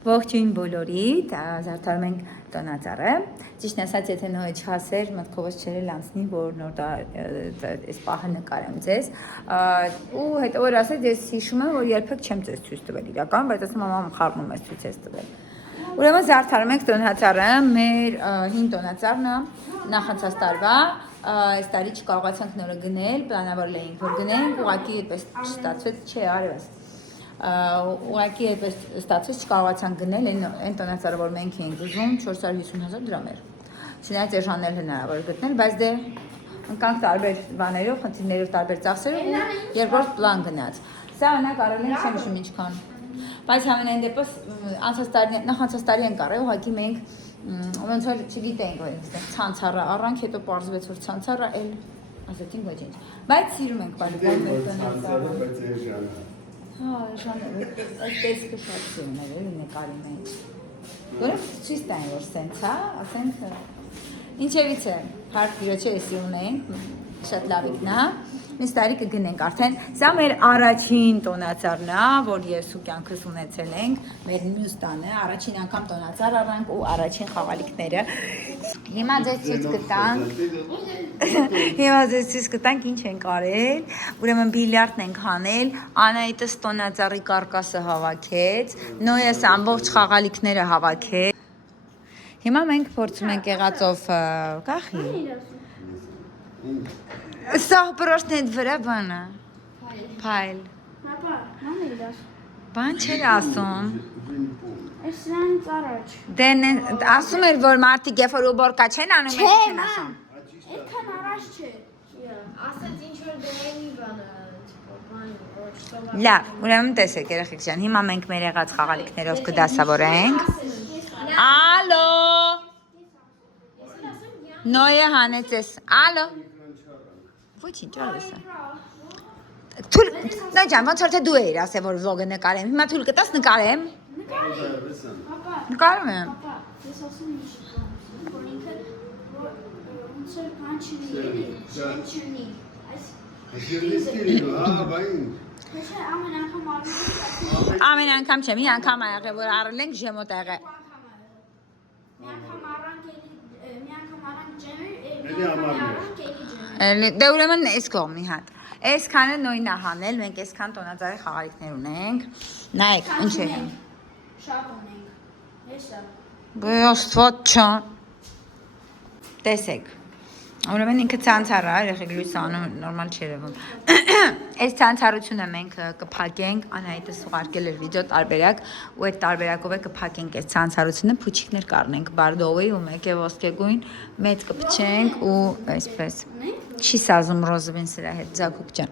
Ողջույն բոլորիդ, զարդարում ենք տոնածառը, ճիշտ ասած, եթե նոյ չասեր, մտքովս չերել անցնի, որ նոր այս պահը նկարեմ ձեզ, ու հետո որ ասեց, ես հիշում եմ, որ երբեք չեմ ձեզ ցույց տվել իրական, բայց ասում մամամ խառնում ես ցույց ես տվել։ Ուրեմն զարդարում ենք տոնածառը, մեր հին տոնածառն է, նախանցած տարվա, այս տարի չկարողացանք նորը գնել, պլանավորել էինք, որ գնենք, ուղղակի այդպես չստացվեց, չէ, արևս։ Ուղղակի այդպես ստացվեց չկարողացանք գնել այն տոնածառը, որ մենք էինք ուզում, 450,000 դրամ էր։ Չնայած էժանել հնարավոր գտնել, բայց դե ընկանք տարբեր բաներով, խնդիրներով, տարբեր ծախսերով ու երկրորդ պլան գնաց։ Սա օրինակ առել ենք չեմ հիշում ինչքան։ Բայց համենայն դեպս նախանցած տարի ենք առել, ուղղակի մենք ոնց որ չգիտեինք, որ այստեղ ցանցառը առանք, հետո պարզվեց որ ցանցառը էլ ասեցինք ոչ ինչ։ Բայց սիրում ենք բալիկան մեր տոնածառը։ Հա, ժանը, այս տեսքը շատ սիրում էր, էլի նկարի մեջ։ Որը ցույց տային, որ սենց, հա, ասենք ինչևից է, հարկ վիրոչը սիրում ենք, շատ լավիկն է, մյուս տարի կգնենք արդեն, սա մեր առաջին տոնածառն է, որ ես ու կյանքս ունեցել ենք, մեր մյուս տանը, առաջին անգամ տոնածառ առանք ու առաջին խաղալիքները։ Հիմա ձեզ ցույց կտանք ինչ ենք արել, ուրեմն բիլիարդն ենք հանել, Անահիտս տոնածառի կարկասը հավաքեց, Նոյս ամբողջ խաղալիքները հավաքեց։ Հիմա մենք փորձում ենք եղածով կախի։ Սա պրոշտն էդ վրա բանը։ Փայլ։ Հապա, ման է իրար։ Բան չէր ասում։ Այս սրանից առաջ։ Դեն ասում էր, որ մարդիկ երբ որ ուբորկա չեն անում, չեն ասում։ Այդքան առաջ չէ։ Ասած ինչ որ դերենի բանը, Լավ, ուրեմն տեսեք երեխեք ջան, հիմա մենք մեր եղած խաղալիքներով կդասավորենք։ Ալո։ Նոյը հանեց ես։ Ալո։ Ոչինչ, արես է։ Թույլ, նայ ջան, ոնց որ թե դու էիր ասել, որ վլոգը նկարեմ, հիմա թույլ կտաս նկարեմ։ Նկարում եմ։ Հապա, ես ասում եմ որ ինքը ոնց որ բան չունի, էլի, չունի։ Այս ամեն անգամ առնում ենք։ Ամեն անգամ չէ, մի անգամ ա եղել, որ առել ենք ժեմոտ ա եղել։ Մի անգամ առանք էլի, մի անգամ առանք ջեմը, մի անգամ առանք էլի ջեմը։ Դե ուրեմն այս կողմ մի հատ։ Այսքանը նույնն է հանել, մենք այսքան տոնածառի խաղալիքներ ունենք։ Նայեք, ինչ է։ Շատ ունենք։ Հեսա։ Ոստվոտ չան։ Տեսեք։ Ուրեմն ինքը ցանցառ է, երեխեք լույս անում նորմալ չի երևում։ Այս ցանցառությունը մենք կփակենք, Անահիտս ուղարկել էր վիդեո տարբերակ, ու այդ տարբերակով է կփակենք այս ցանցառությունը, փուչիկներ կառնենք բարդովի ու մեկ է ոսկեգույն, մեծ կփչենք ու այսպես։ Չի սազում ռոզովին սրա հետ, Ձագուկ ջան։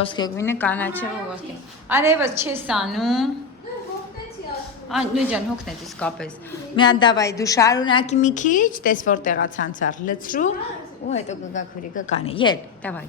Ոսկեգույնը կանաչը ու ոսկե։ Արևս չես անում։ Նույն ջան հոգնեց իսկապես։ Մի հատ դավայ դու շարունակի մի քիչ, տես որտեղա ցանցառ լցրու ու հետո կգա քուրիկը կանի։ Ել, դավայ։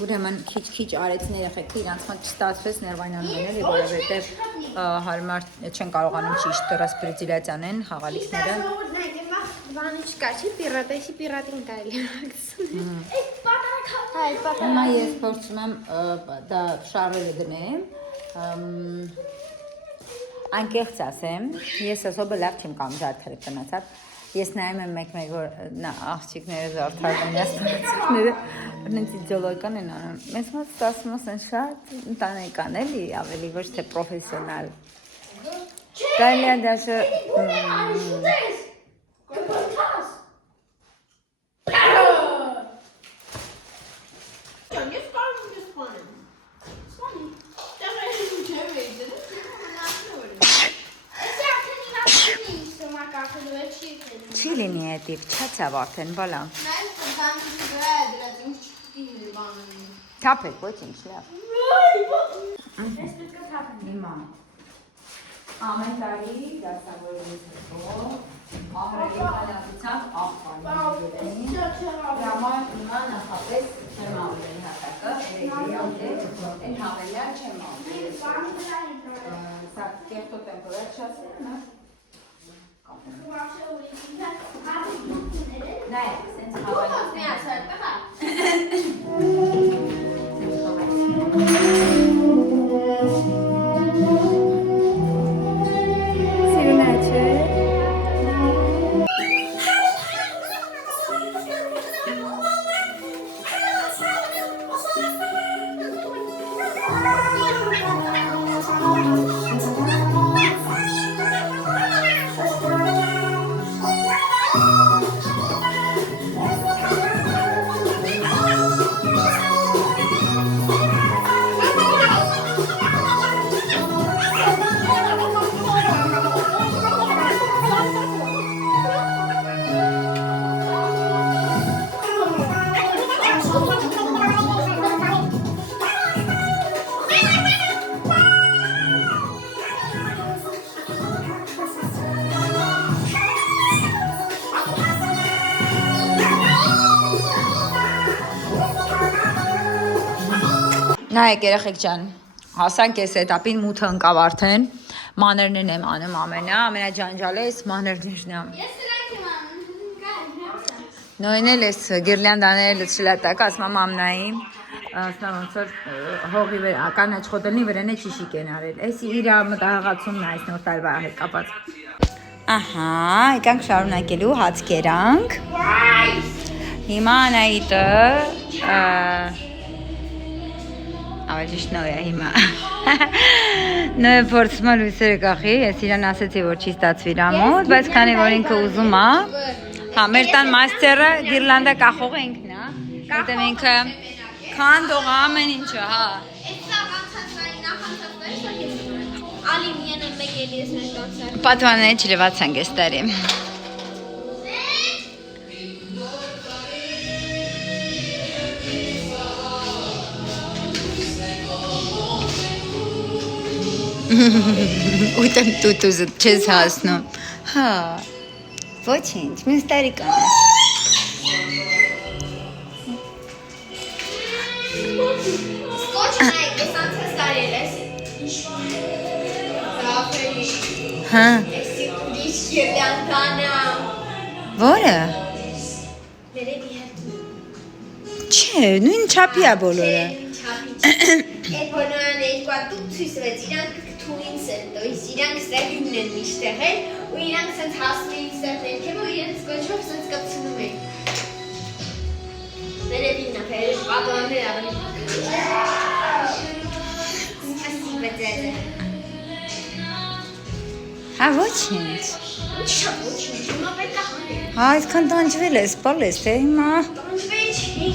ուրեմն քիչ արեցին երեխեքը իրանց մոտ չստացվեց ներվայնանում են էլի, որովհետև հարմար չեն կարողանում ճիշտ ռեսպիրատիվ անեն խաղալիքները։ Վանիչկա, չի պիրատին կարելի Հիմա ես փորձում եմ դա շարերը դնեմ, անկեղծ ասեմ, ես ասոբը լավ չեմ կամ զարդարի տնացած, ես նայում եմ մեկ-մեկ, որ աղջիկները զարդարում են ստացիքները, որնից իդեոլոգական են անում, մեզ մոտ ստացվում են շատ ընտանեկան էլի, ավելի ոչ թե պրոֆեսիոնալ, կարելի է դաշը Չի լինի հետիվ, չացավ արդեն, բալա։ Թապեք, ոչ ինչ, լավ։ Հիմա, ամեն տարի դասավորումից հետո, ահրելի խանացությամբ աղբանի համար հիմա նախապես չեմ ավլերի հատակը, երեգրի ավլեր, են հավելյալ չեմ ավլեր։ Սա կերտոտ եմ որած չասեն, նա։ Նայ, սենց Սիրուն է չէ։ Նայեք երեխեք ջան, հասանք ես էտապին մութը ընկավ արդեն, մաներներն եմ անում ամենաջանջալը ես մաներներն եմ։ Ես սրանք եմ անում, Նոյն էլ ես գիրլիանդաները լցրելատակ, ասմա մամնայի, ասմա ոնց որ հողի վրա, կանաչ խոտելնի վրան է ճիշիկ են արել, ես իրա մտահաղացումն այս նոր տարվա հետ կապած։ Ահա, եկանք շարունակելու հաց կերանք, հիմա Անահիտը, Ավա ճիշտ նոր է հիմա, նոյը փորձում է լույսերը կախի, ես իրան ասեցի, որ չի ստացվի իր մոտ, բայց քանի որ ինքը ուզում է, հա, մեր տան մաստերը գիրլանդա կախող ինքն է, որտեղ ինքը քանդող ամեն ինչը, հա։ Պատվանները չլված ենք ես տարի։ Ուտեմ տուտուզը չես հասնում, հա, ոչինչ, մյուս տարի կանես։ Սկոչը նայք, ես անցած տարել ես։ Հա, Եսի դիշ գիրլանդանա։ որը, Վերևի հետ։ չէ, նույն չապի է բոլորը։ Այդ բոլորան երկու դուք ցույց տվեց, իրանք թույն սեն, դոյս իրանք ստեղյունն են միշտեղ են, ու իրանք սենց հասնում էին ստեղ ներքև ու իրենց սկոչով սենց կպցնում էին։ Վերևին նա, վերև պատոաններ ավելի Հասիվ է ձեզը։ Հա, ոչինչ։ Շատ ոչինչ, հիմա պետք է հանել։ Հա, այսքան տանջվել ես, պալես, թե հիմա։ Տանջվել չի։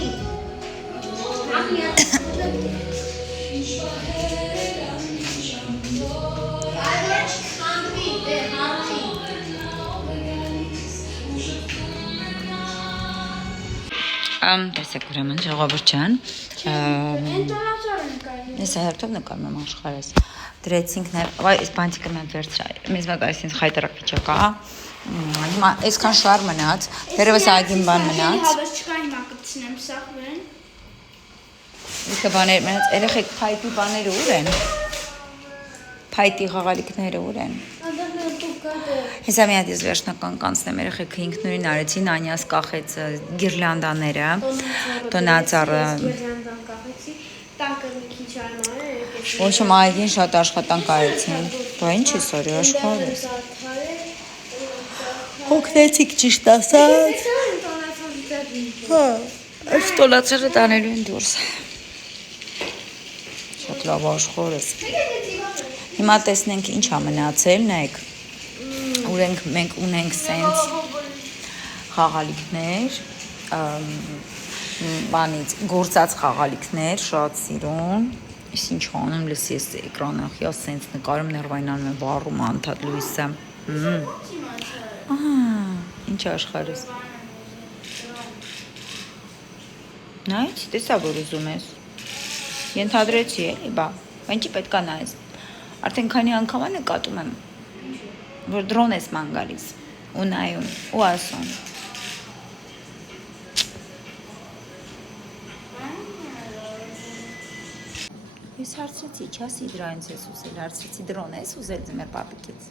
Տեսեք ուրեմն ժողովուրդ ջան, Են տոնացար են կարելի։ ես հերթով նկարում եմ աշխարհս, դրեցինք նաև, վայ, այս բանտիկը մենք վերցրա, մեզ մոտ այսինքն խայտարակ վիճակ է, հիմա այսքան շար մնաց, դերևս այգին բան մնաց, Հավես չկա հիմա կպցնեմ սախ վրան։ Իսկ բաներ, մենած երեխեք փայտի բաները ուր են։ Փայտի խաղալիքները ուր են։ Հեսա մի հատ ես վերջնական կանցնեմ, երեխեքը ինքնուրույն արեցին, Անյաս կախեց գիրլանդաները, տոնածառը։ Գիրլանդան կախեցի, տակը մի քիչ արմար Ոչ եմ այգին շատ աշխատանք արեցին։ Բա ինչ ես արի աշխարհը։ Հոգնեցիք ճիշտ ասած։ Հա, այս տոնածառը տանելու են դուրս։ Շատ լավ աշխարհս։ Հիմա տեսնենք ինչ ա մնացել, նայեք։ Մենք ունենք սենց խաղալիքներ, բանից գործած խաղալիքներ, շատ սիրուն։ Ես ինչ անում լսի ես էկրանը, խիա սենց նկարում ներվայնանում է վառում անդադ լույսը։ Ինչ աշխարհս։ Նայեցի, տեսա որ ուզում ես։ Ենթադրեցի էլի, բա, ինչի պետք է նայես։ Արդեն քանի անգամ է նկատում եմ, որ դրոն ես ման գալիս ու նայում ու ասում։ Ես հարցրեցի, չասի դրանից ես ուզել, հարցրեցի դրոն ես ուզել ձմեր պապիկից։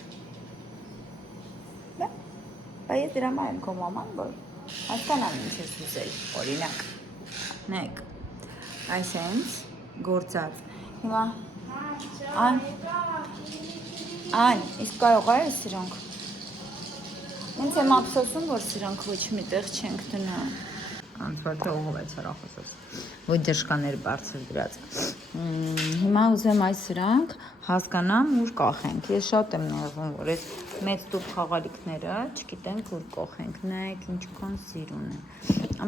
Բա ես դրա մայր եմ քո մաման, որ հասկանամ ինձ ես ուզել, օրինակ, նայք, այսենց գործած, հիմա, Ան, իսկ կարող է սրանք։ Ինձ եմ ափսոսում, որ սրանք ոչ մի տեղ չենք դնում։ Անցորդը ողով է ցարախոսս։ Ոչ դժկաներ բարձր դրած։ Հիմա ուզեմ այս սրանք հասկանամ ուր կախենք։ Ես շատ եմ նեղվում, որ այս մեծ տուփ խաղալիքները չգիտենք ուր կախենք։ Նայեք ինչքան սիրուն է։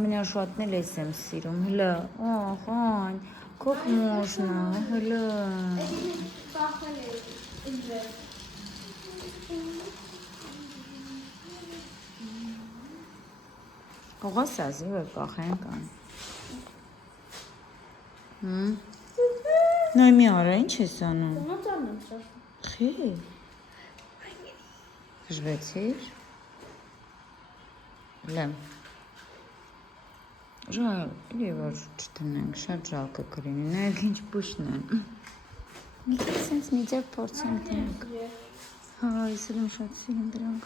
Ամենաշատն էլ ես եմ սիրում։ Հլը, ախան, քոք մոշնա, հլը։ Կողաս ասի, որ կախենք ան։ Նոյ մի արա, ինչ ես անում։ Խի։ Ժվեցիր։ Լեմ։ Ժայ, որ չտնենք, շատ ժալկը կրինի, նայեք ինչ բուշն են։ Մի քիչ սենց միջև փորձենք դրանք։ Հա, ես եմ շատ սիրում դրանք։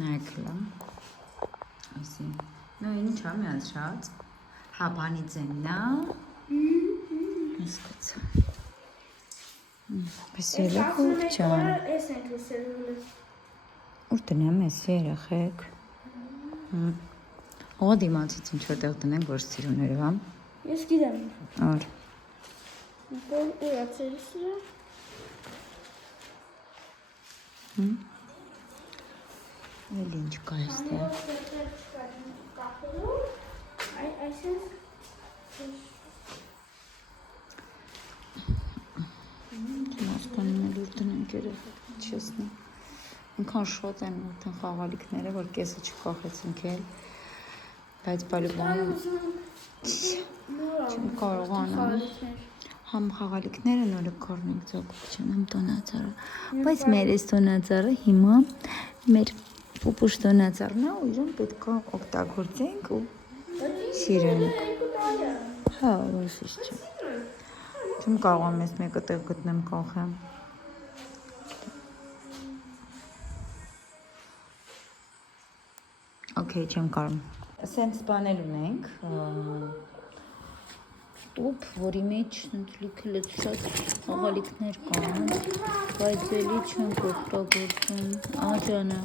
Նայեք լա։ Այսի։ Նո, ինչ ա միած շատ։ Հա, բանի ձեննա։ Իսկոց։ Պես երեք ուր չան։ Ես ենք լսել։ Ուր տնեմ ես երեխեք։ Ո դիմացից ինչ որտեղ տնենք, որ սիրուները, հա։ Ես գիտեմ։ Օր։ Ուր ացել սրա։ Էլ ինչ կա այստեղ։ Հասկանում եմ ուր տնենք երեխեք, չեսնի։ Ինքան շատ են արդեն խաղալիքները, որ կեսը չկախեցինք էլ, բայց բալուբանը չեմ կարող անամ։ Համ խաղալիքները նորը կորնենք ծոկուկ չեմ, համ տոնածառը, բայց մեր ես տոնածառը հիմա մեր պուպուշ տոնածառն է ու իրեն պետք է օգտագործենք ու սիրենք։ Հա, ոչինչ չէ։ Չեմ կարող ես մեկը տեղ գտնեմ կախեմ։ Okay, չեմ կարող։ Սենց բանել ունենք, տուփ, որի մեջ լիքը լցրած խաղալիքներ կան, բայց էլի չենք օգտագործում, աջանը։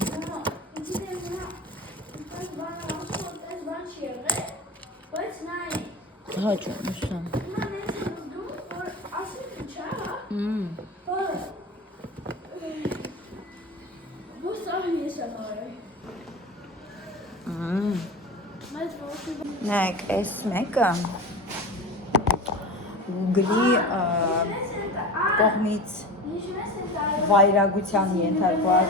Հա ջան, ուսամ։ Նայեք, այս մեկը Google-ի կողմից վայրագության ենթարկված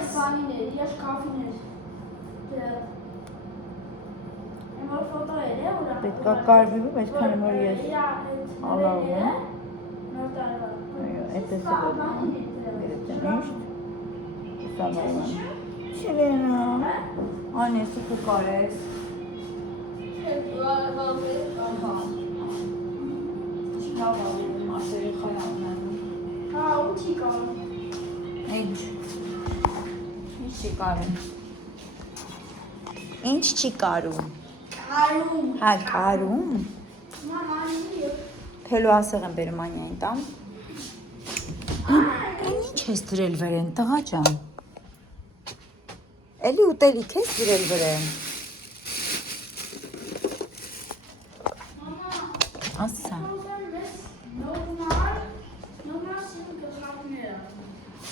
պետք է կարվի, բայց քանի որ ես ալավ եմ, это Չելենա, անես ու կարես, Մասերի խայանն Հա, ու չի կարող։ Ինչ չի կարում։ Ինչ չի կարում։ Կարում։ Հա, կարում։ Մամանի։ Փելու ասեղ եմ բերում Անյային տամ։ Այն ինչ ես դրել վրեն, տղա ջան։ Էլի ուտելիք ես դրել վրեն։ Մամա, Ասա։ նորմալ սին գլխավորները։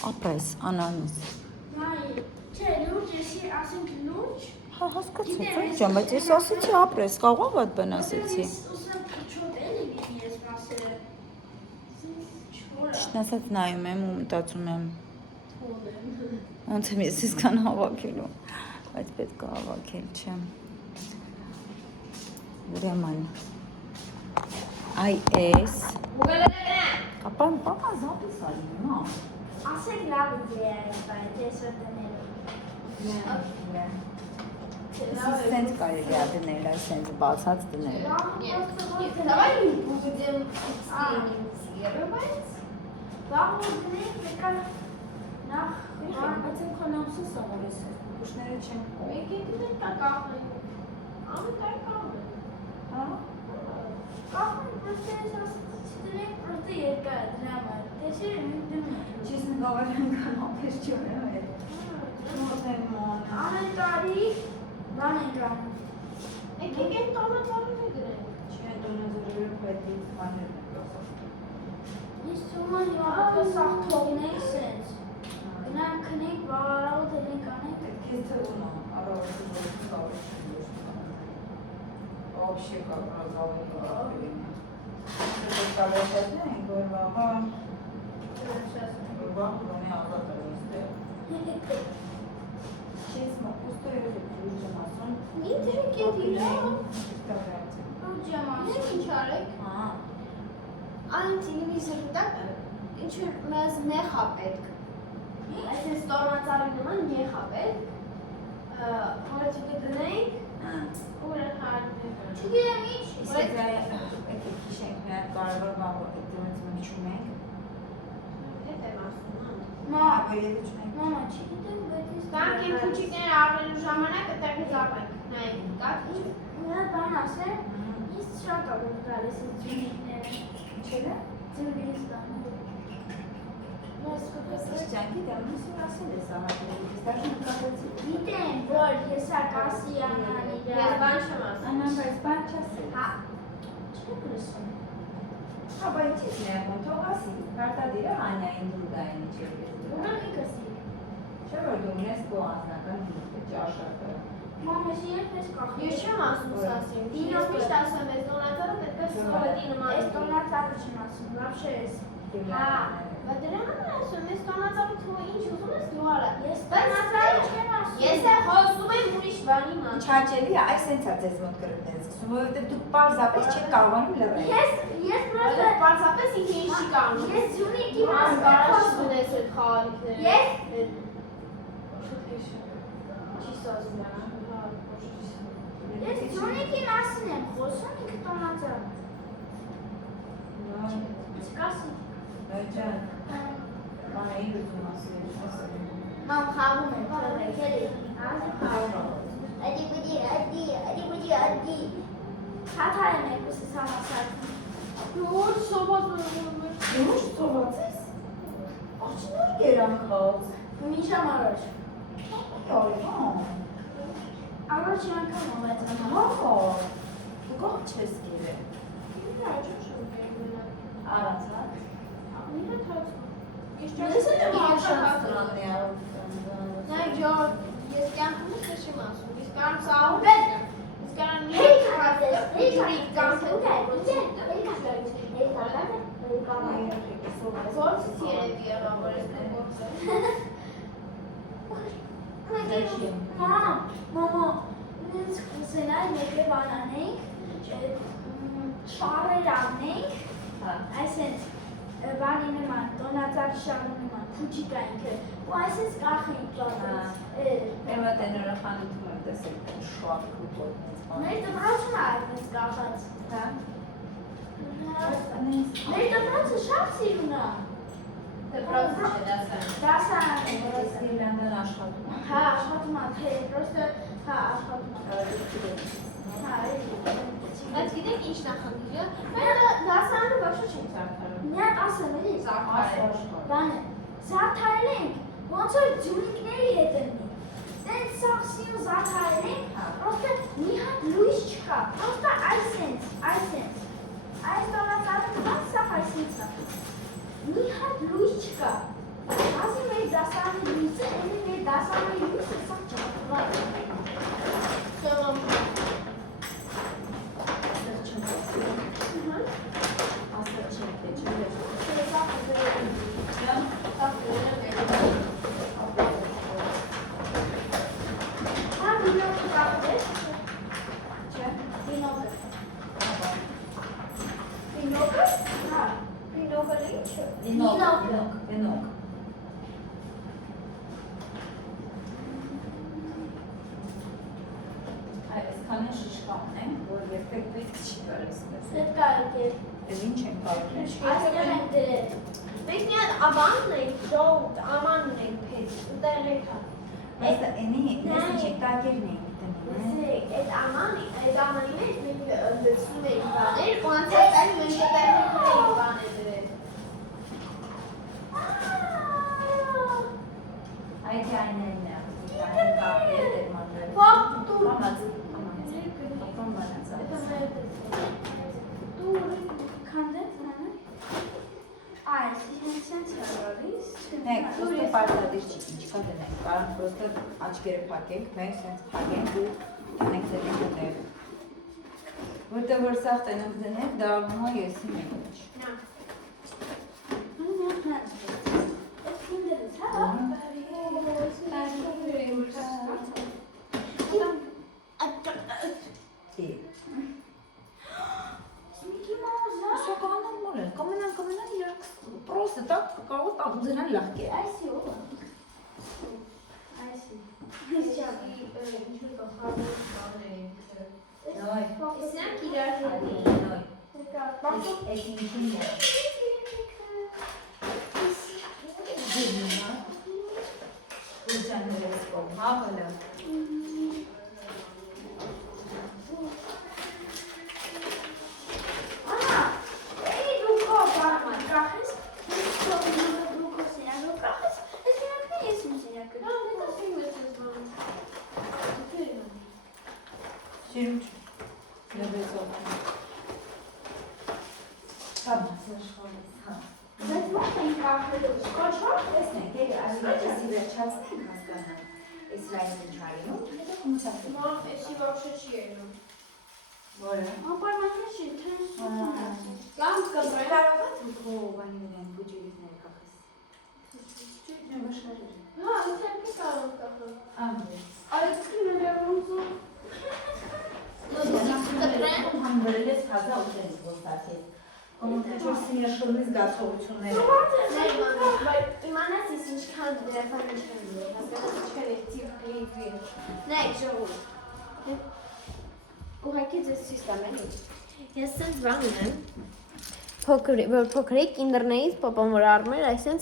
Ապրես, անանուս։ Նայ, չէ, լուրջ եսի ասենք լուրջ։ Հա, հասկացա, ջան, բայց ես ասեցի ապրես, կարող ատ բան ասեցի։ Ուսան չոտ էլի պիտի ես մասերը։ Չորը։ Ճիշտ ասած նայում եմ ու մտածում եմ, Թոլ եմ։ ոնց եմ ես իսկան հավաքելու, բայց պետք է հավաքել, չէ։ Ուրեմն, այ էս, ապա զապիս արին, հա։ Ասենք լավ իդեա է, բայց ես վտներով։ Սենց կարելի է դնել, այսենց բացած դնել։ Давай будем экспериментировать. Լավ դնենք մեկը նախ Բայց են քոնամսը սովորես, ուշները չեն կող։ Մեկի դուք կակախնեն։ Ամեն կախնեն։ Հա։ կախնենք պրոստը ես ասեցի դնենք պրոստը երկար դրա համար։ Տեսի մենք դնում ենք։ Չես նգավար ընկան ապեր չում եմ է։ Մոտեն մոն։ Ամեն տարի բան ենք անում։ Եկեք այդ տոնը դրենք։ Չէ, դոնազորը պետք է բաներ են։ Ես թվում եմ հիմա սաղ թողնենք սենց։ Գնանք քնենք, բավարարով դնենք անենք։ Քեզ թվում է, առավոտը որ կարող ես։ Вообще как разговаривать. Это колесо, не говорила. Вам кроме азарта Честно, пустое уже масон. Не դրեք դիրա։ Լուրջ եմ Ինչ ասում։ ինչ արեք։ Այն տելևիզորը տակ ինչ որ մեզ նեխ է պետք։ Այսպես տոնածառի նման նեխ է պետք։ Որը դնենք ու հարդը։ Չգիտեմ ինչ։ Եկեք քիշենք մեր կարևոր բանը, դրանց միջում ենք։ Էդ եմ ասում։ Մամա, չգիտեմ, բայց ես Տանք իմ քուչիկները առնելու ժամանակ այդտեղից առնենք։ Նայեք, կա՞ք։ Նա բան ասել, ես շատ ալուր գալիս ես ձյունիկները։ Ինչեր է։ Ձյունից բանը։ Ես կպեսրեց։ Ճանկի դեռնից որ ասել ես ահագել, ես դաժ նկատեցի։ Գիտեմ, որ ես ակասի անանի Ես բան չեմ ասում։ Անան, բայց բան չասել։ Հա, չեմ լսում։ Հա, բայց ինչ ներում, թող ասի, կարտադիրը Անյային դուրգային ինչ էր ես դուրգա։ Ուղղակի կսի։ Չէ՞ որ դու ունես քո անձնական ճաշակը։ Մամա, ես ես կախի։ Ես չեմ ասում սասին։ Դինով միշտ ասում ես տոնածառը պետք է սովետի նման։ Ես տոնածառը չեմ ասում, вообще ես։ Հա, բայց դրա համար ասում ես տոնածառը թող ինչ ուզում ես դու արա։ Ես տոնածառը չեմ ասում։ Ես է խոսում եմ ուրիշ բանի մասին։ Չաճելի է, այս հենց է ձեզ մոտ կրտել սկսում, որովհետև դուք պարզապես չեք կարողանում լռել։ Ես Просто պարզապես ինքը ինչ չի կանում։ ես ձյունիկի Մաս մասին կարաշ խոսում։ ունես այդ խաղալիքները։ Ես Չի սազում է։ Ես ձյունիկի մասին եմ խոսում, ինքը տոնածառ։ Չկասի։ Ջան, բանային ուզում ասել։ Մամ խաղում եմ, թողեք էլի։ Ադի բուդի։ Թաթար եմ եկուսս համասարքում։ Որ սոված մը։ Դու ծոված ես։ Աղջ նոր գերանքած։ Մինչամ առաջ։ Հա։ Առաջ անգամ բայց Հա։ Դու կող չես գերել։ Առանցած։ Ես Ես եմ ասում։ Նայ ջոր, ես կյանքում ես չեմ ասում։ Ես կարամ սաղում։ Ես կարամ մի Որս երևի եղավոր ես Մամա, ինձ կուսենալ մեկը բան անենք, շարեր անենք, այսենց բանի նման, տոնածառ շարը նման, փուչիկա ինքը, ու այսենց կախ ենք տոնած։ Եմ այդ էնորը խանութում եմ տեսեք շոկ կոտ Մեր դպրոցն է այդպես կախած։ հա Մեր դպրոցը շատ սիրուն է։ Դպրոցը չէ, Դասարան է։ Իռլանդան աշխատում է Հա, աշխատում է, թե պրոստը հա աշխատում է։ Հա, Բայց գիտեք ինչն է խնդիրը։ Մեր դասարանը ոչ չի զարդարում։ Մի հատ ասեմ էլի։ Զարդարել։ Բան է։ Զարդարել ենք, ոնց որ ջունիկների հետ են։ Դեն սախսի ու զարդարել ենք, պրոստը մի հատ լույս չկա։ Պրոստը այսենց։ Այս տոնածառը բան սախ այսենց է։ Մի հատ լույս չկա։ Ասի մեր դասարանի լույսը, էլի մեր դասարանի լույսը սա չկա։ Վենոկ Այսքան է շիշկա ունենք, որ երբեք պետք չի գալիս մեզ Պետք է եկել։ Եվ ինչ են կարող Այստեղ ենք դրել։ Մենք մի հատ ավանն ենք, ժողովուրդ, ամանն ենք փետ, ուտեղ եկա։ Այս էնի, ես ինչ տակերն ենք դնում Այդ ամանի մեջ մենք դրսում ենք բաներ, ու անցածային մենք ուտեղներ ենք բաներ դրել։ Այդ այներն է, այն կապել դեր մանդել Փող տուր։ Ապրոն բանացած Դու քանդես նանը։ Այս ինքնից հեռալիս։ Նեք, պրոստը պարտադիր չի, ինչ կա դնենք, կարող պրոստը աչկերը փակենք, մենք սենց փակենք ու տնենք դնենք դներ Որտեղ որ սաղ տնենք դնենք, դարվում է եսի մենք ինչ Կամենան իրակ պրոստը տակ կարող տակ ուզենան լախկ է Այսի ով Այսի Ինչ-որ կախարդող բաներ ենք։ Նոյ, Իսնանք իրար հետ նոյ, այս ինչին է Ուջաններ ես կոմ, հա հոլը Շիրուչ, նվեզով Կամ ասել շխորես, հա Բայց ո՞նց ենք կախելու, Կոչվակ տեսնենք, էլի ասի վերջացնենք հասկանան Ես լայնը ինչ արինում, հետո կմուցացենք Մամ, էսի վախշը չի երնում։ Որը Ապարմանը չի, թե Կամ կզրել։ Կարող է թուքով անի ունեն բուջիրիզներ կախես Ճույթն է վաշարեր Հա, ինքնեպի կարող կախել։ Ամբես Այսքին ներողություն Համբրել ես հազա ուտենից ոստացեց Կոմոնտեջոր սիրաշլնի զգացողությունները Բայց իմանաց ես ինչքան դրական ինչքան դրել, հասկանաց ինչքան է տիպ Նայք ժողովուրդ։ Ուղղակի ձեզ ցույց տամ էլի։ Ես սենց բան ունեմ։ Փոքրիկ կինդերներից պապան որ առնում էր, այսենց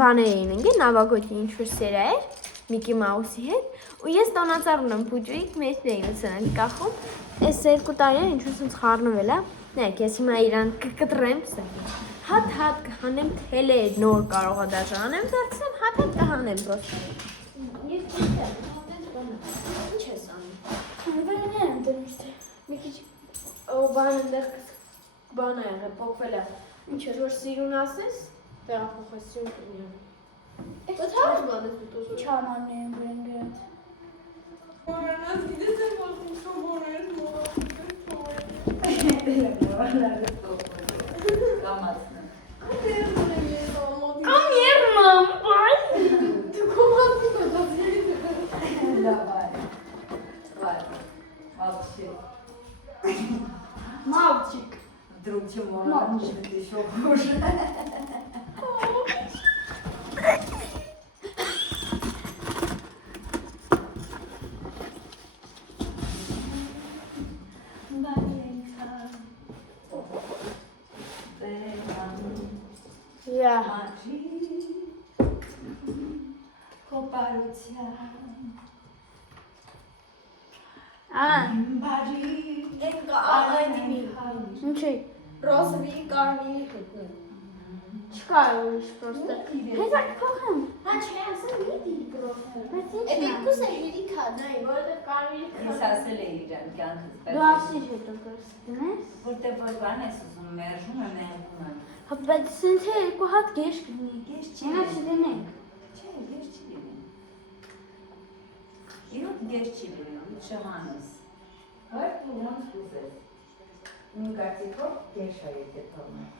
բաներ էին ընկել, նավագոտի ինչ-որ սերա էր, Միկի Մաուսի հետ, ու ես տոնածառ ունեմ փուջիկ, մեծ էին սրանք կախում, այս 2 տարին ինչ-որ սենց խառնվել է, նայեք, ես հիմա իրան կկտրեմ, հատ կհանեմ թելե նոր կարող է դաժե անեմ, դարձնեմ, հատ կհանեմ պրոստը։ Ես չիստեմ, ինչ ես անում։ Վերներ եմ դրիշտ Մի քիչ բան ընդեղ բան է եղել, փոխվել է։ Ինչ էր որ սիրուն ասես, տեղափոխես սիրուն կնիա։ Բայց հարց բան ես դու ուզում։ Չամանն եմ գրենգրդ Որոնց գիտես եմ որ ինչ որ Կամացնը Կամ երմամ, բան։ Դու կոմացի կոմացի։ Давай Вообще Մավչիկ Вдруг чему еще хуже Դա Կոպարության Ինչի Ռոզովի կարմիրի հետը։ չկա ուրիշ պրոստը։ Հեսա կփոխեմ։ Հա չէ, ասեմ մի պրոֆիլ։ Բայց Այդ ինչն է։ երկուսը հերիքա, նայ, որովհետև կարմիրի Ես ասել էի իրան կյանքս Դու ասի հետո կստնես։ Որտեղ որ բան ես ուզում մերժում եմ նայվում եմ Հա բայց սենց է երկու հատ գեշ կլինի։ Գեշ չի Մենակ լինի։ չդնենք։ Չէ, գեշ չի լինի Իրոք գեշ չի լինում, շահանես Հորդ ու ոնց ուզես Իմ կարծիքով գեշ է եթե թողնեմ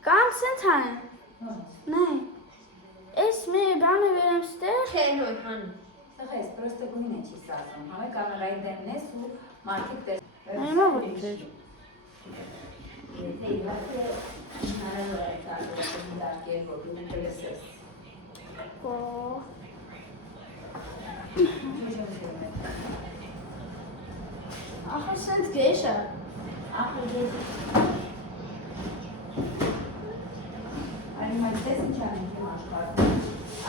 Կամ սենց անեմ։ Նայ։ Էս մեր բանը վերեմ ստեղ։ Չէ, նոյ, հան։ Սաղ ես, պրոստը գույն է չիս ասում, համե կամերայի դեմն ես ու մարդիկ տես Այնա որ չէր։ Եթե իհարկե հնարավոր է կարողացել դարկել, որ դու կլսես Օ։ Ախր սենց գեշ է։ Ախր ես Այն մայտես ինչ անենք եմ աշխարհում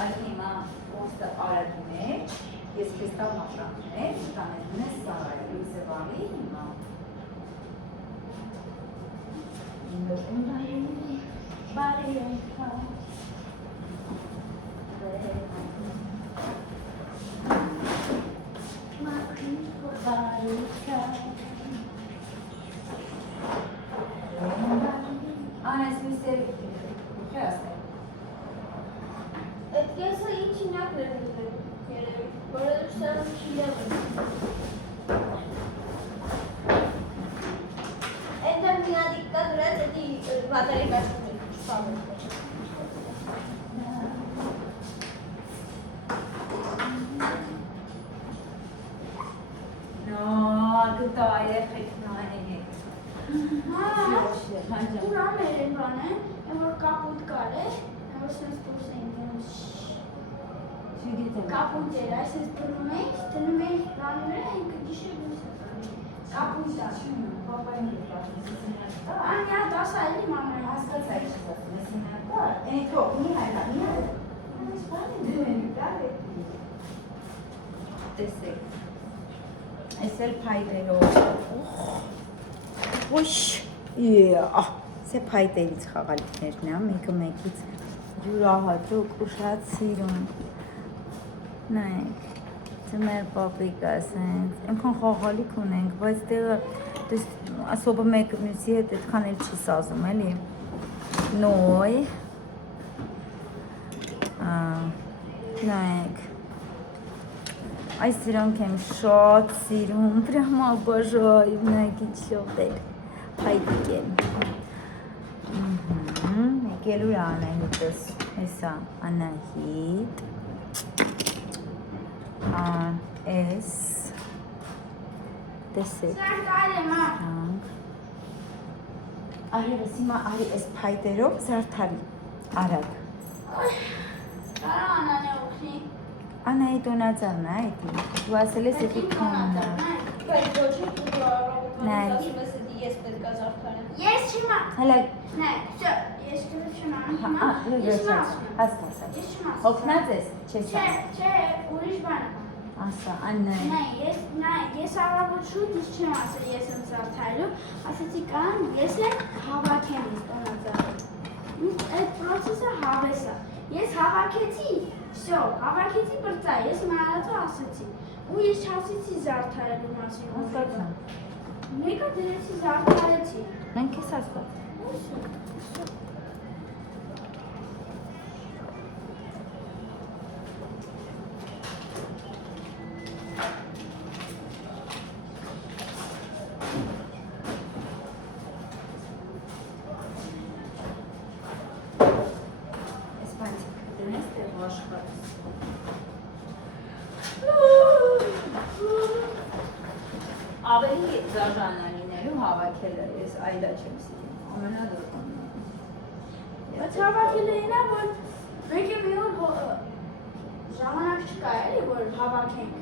Այդ հիմա ոստը արագի մեջ Ես կեզ տալ մաշանքն մեջ Կանետն ես սարայ Լույսը բանի հիմա Բարի ենքա Անես միսեր Քյասը Այդ կեսը ինչ ինակն է դուզել, երևի, որովհետև սա շիլև է։ Այնտեղ մի հատ կա դրած, էդի բատարի կաշկում է, սպանում։ No, գտա երեխեք նայեք Հա։ Ուր ամեր են բանը, այն որ կապուտ կար է, այն որ սենց դուրս էին դնում։ Չգիտեմ Կապուտ էր, այսպես դնում էինք, դնում էինք բանի վրա, ինքը գիշեր դուրս է տանում։ Կապուտ է։ Պապային է կա Անյա դասա էլի մամրը Հասկացա ինչ ասում ես ինա կա Էնի թող մի հայնա մի հայ Անես բան են դուեն կար է Տեսեք Այս էլ փայտերով Ոյշ Սե փայտերից խաղալիքներն է մեկը մեկից յուրահատուկ ուշած սիրում Նայեք Ձմեր պապիկա սենց Էնքան խաղալիք ունենք բայց տեղը Ասոբը մեկը մյուսի հետ այդքան էլ չի սազում էլի Նոյ Նայեք Այս սրանք եմ շատ սիրում, պրյամ աբաժայում, նայք ինչ լոտ էր, հայդիկ եմ Եկել ուր Անահիտս, հեսա Անահիտ Էս Տեսեք Սրանք այլ է մա Արևս հիմա արի այս փայտերով զարդարի, արագ Կարա անան է ուխնի Անայի տոնածարն է այդի, դու ասել ես էդի կոնը Բայց ոչ է դու Նայ։ ասում ես էդի ես պետք է զարդարեմ։ Ես չիմա Հələ Նայ, վсё, ես դու չիմա հասկացա Ես չիմա Հոգնած ես, չես Չէ, ուրիշ բան ասա, Աննայի Նայ, ես առավոտ շուտ ես չեմ ասել ես եմ զարդարելու, ասեցի կան, ես եմ հավաքեմ ես տոնածարը։ Այդ պրոցեսը հավես է։ Ես հավաքեցի, վсё, հավաքեցի բրծա, ես մանրացու ասեցի։ Ու ես չասեցի զարդարելու մասին։ Հասկացա Մեկը դրեցի զարդարեցի։ Մենք ես ասված Ես բանցիկ դնես տեղ աշխարս Ավելի զաժանա լինելու հավաքելը, ես այլա չեմ սիրում, ամենադրկոն Բայց հավաքելը ինա, որ մեկ է մի օր ժամանակ չկա էլի, որ հավաքենք։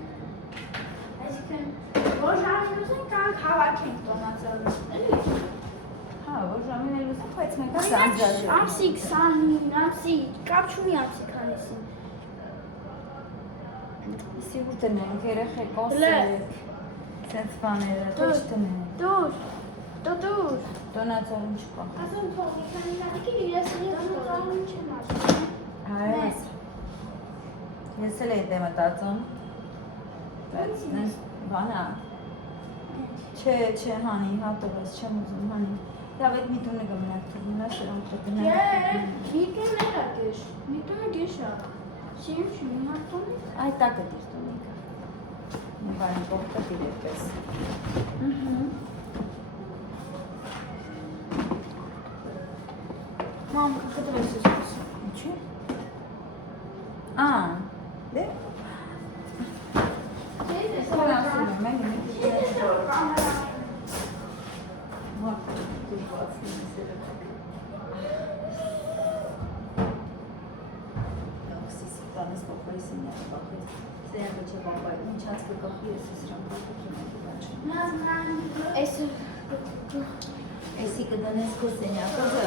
Այսինքն, որ ժամին ուզենք կանք հավաքենք տոնածալը, էլի։ Հա, որ ժամին էլ ուզում, բայց մենք Օրինակ, ամսի 25, ամսի, կապ չունի ամսի քանիսին։ Սիգուր տնենք, երեխեք, օսեք, սենց բաները, դու չտնենք։ Դուր։ Տոնածարում չկա։ Ասում թող մի քանի նամակի 33 տոնածարում չեմ ասում։ Հայս։ Ես էլ այդ եմ մտածում։ Բայց նենց բանա։ Չէ, հանի, հատողես, չեմ ուզում, հանի։ Լավ, այդ մի տունը գմնակ թողնա, սրանք կտնենք։ Մի տուն էլ ակեշ, մի տունը գեշա։ Չեմ մի հատոնի։ Այդ տակը դիր տունիկը։ Մի բան կողքը դիր էպես։ Մամ, կտվես ես ասում։ Ինչու՞։ Դե։ Էսի կդանես քո սենյակը,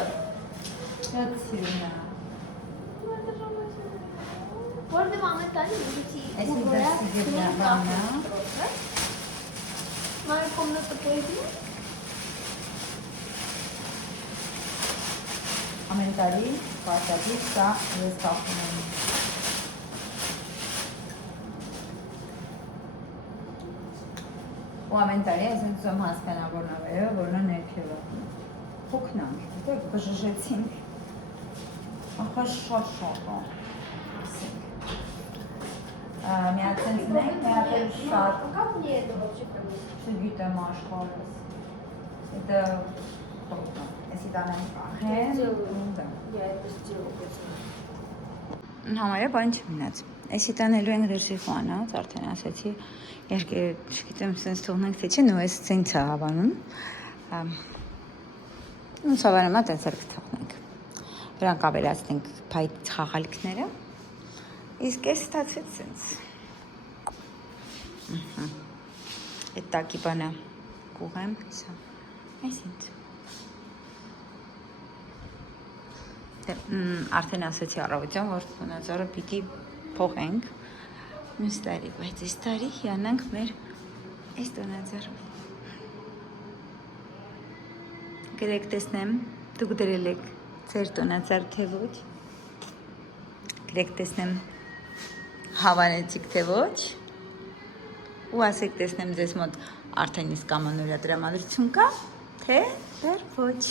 շատ սիրուն է։ Որտե մամա տանի դուքի։ Էսի դասի գտնաբանա։ Մայր կոմնատը պոյդի։ Ամեն տարի պարտադիր սա ես կախում եմ։ Ու ամեն տարի ես ուզում հասկանա որ նավերը, որն է ներքևը։ Հոգնանք, դե բժժեցինք։ Ախա շատ է։ Միացնենք, միացել շատ։ Как мне это вообще пронести? Չգիտեմ աշխարհս։ Это трудно. Если данным պահեմ, Я это сделаю. համարյա բան չմնաց։ Էսի տանելու ենք դրսիխանած, արդեն ասացի, չգիտեմ, սենց թողնենք թե չէ, նո էս սենց է հավանում։ Ու սովորեմա տենց էլ կթողնենք։ Վրանք ավելացնենք փայտ խաղալիքները։ Իսկ էս ստացվեց սենց։ Այդ տակի բանը կուղեմ, սա, այս ինձ։ Արդեն ասեցի առավոտյան, որ տոնածառը պիտի փոխենք մյուս տարի, բայց այս տարի հիանանք մեր այս տոնածառով։ Գրեք տեսնեմ, դուք դրել եք ձեր տոնածառ թե ոչ։ Գրեք տեսնեմ հավանեցիք թե ոչ։ Ու ասեք տեսնեմ ձեզ մոտ արդեն իսկ ամանորյա տրամադրություն կա, թե դեռ ոչ։